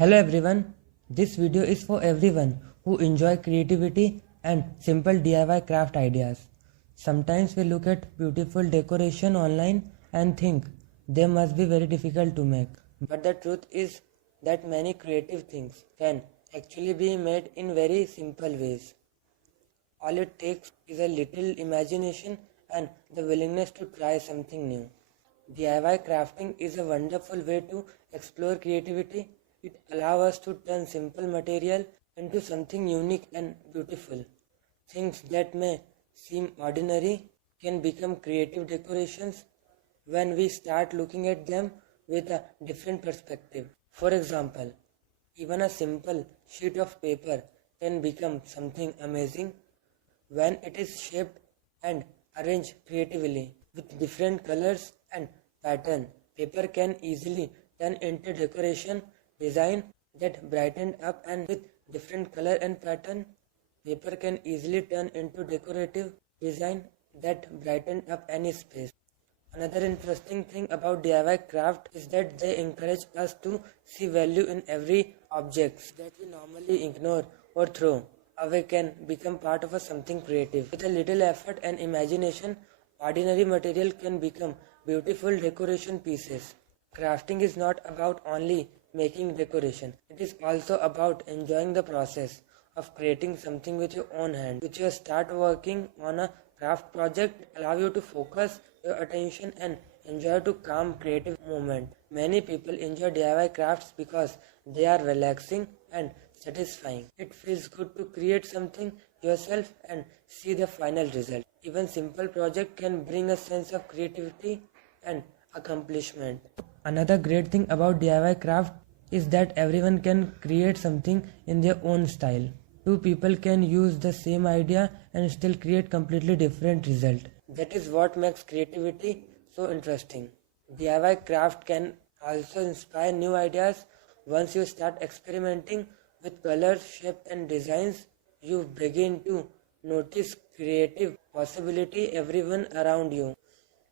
Hello everyone, this video is for everyone who enjoy creativity and simple DIY craft ideas. Sometimes we look at beautiful decoration online and think they must be very difficult to make. But the truth is that many creative things can actually be made in very simple ways. All it takes is a little imagination and the willingness to try something new. DIY crafting is a wonderful way to explore creativity. It allows us to turn simple material into something unique and beautiful. Things that may seem ordinary can become creative decorations when we start looking at them with a different perspective. For example, even a simple sheet of paper can become something amazing when it is shaped and arranged creatively with different colors and pattern. Paper can easily turn into decoration design that brighten up, and with different color and pattern, paper can easily turn into decorative design that brighten up any space. Another interesting thing about DIY craft is that they encourage us to see value in every object that we normally ignore or throw away can become part of something creative. With a little effort and imagination, ordinary material can become beautiful decoration pieces. Crafting is not about only making decoration. It is also about enjoying the process of creating something with your own hand. With your start working on a craft project, allow you to focus your attention and enjoy to calm creative moment. Many people enjoy DIY crafts because they are relaxing and satisfying. It feels good to create something yourself and see the final result. Even simple project can bring a sense of creativity and accomplishment. Another great thing about DIY craft is that everyone can create something in their own style. Two people can use the same idea and still create completely different result. That is what makes creativity so interesting. DIY craft can also inspire new ideas. Once you start experimenting with colors, shape and designs, you begin to notice creative possibility everyone around you.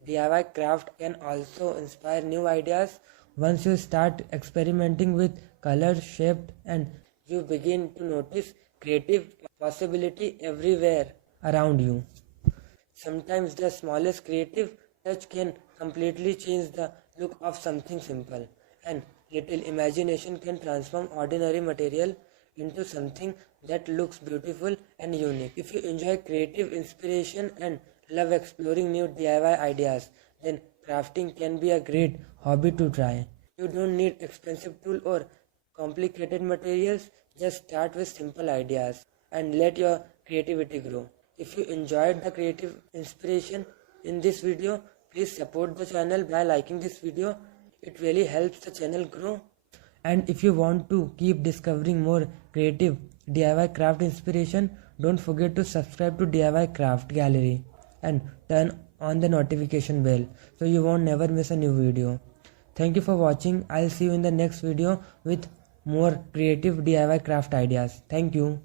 DIY craft can also inspire new ideas. Once you start experimenting with colors, shape and you begin to notice creative possibility everywhere around you. Sometimes the smallest creative touch can completely change the look of something simple, and little imagination can transform ordinary material into something that looks beautiful and unique. If you enjoy creative inspiration and love exploring new DIY ideas, then crafting can be a great hobby to try. You don't need expensive tools or complicated materials. Just start with simple ideas and let your creativity grow. If you enjoyed the creative inspiration in this video, please support the channel by liking this video. It really helps the channel grow. And if you want to keep discovering more creative DIY craft inspiration, don't forget to subscribe to DIY Craft Gallery and turn on the notification bell so you won't never miss a new video. Thank you for watching. I'll see you in the next video with more creative DIY craft ideas. Thank you.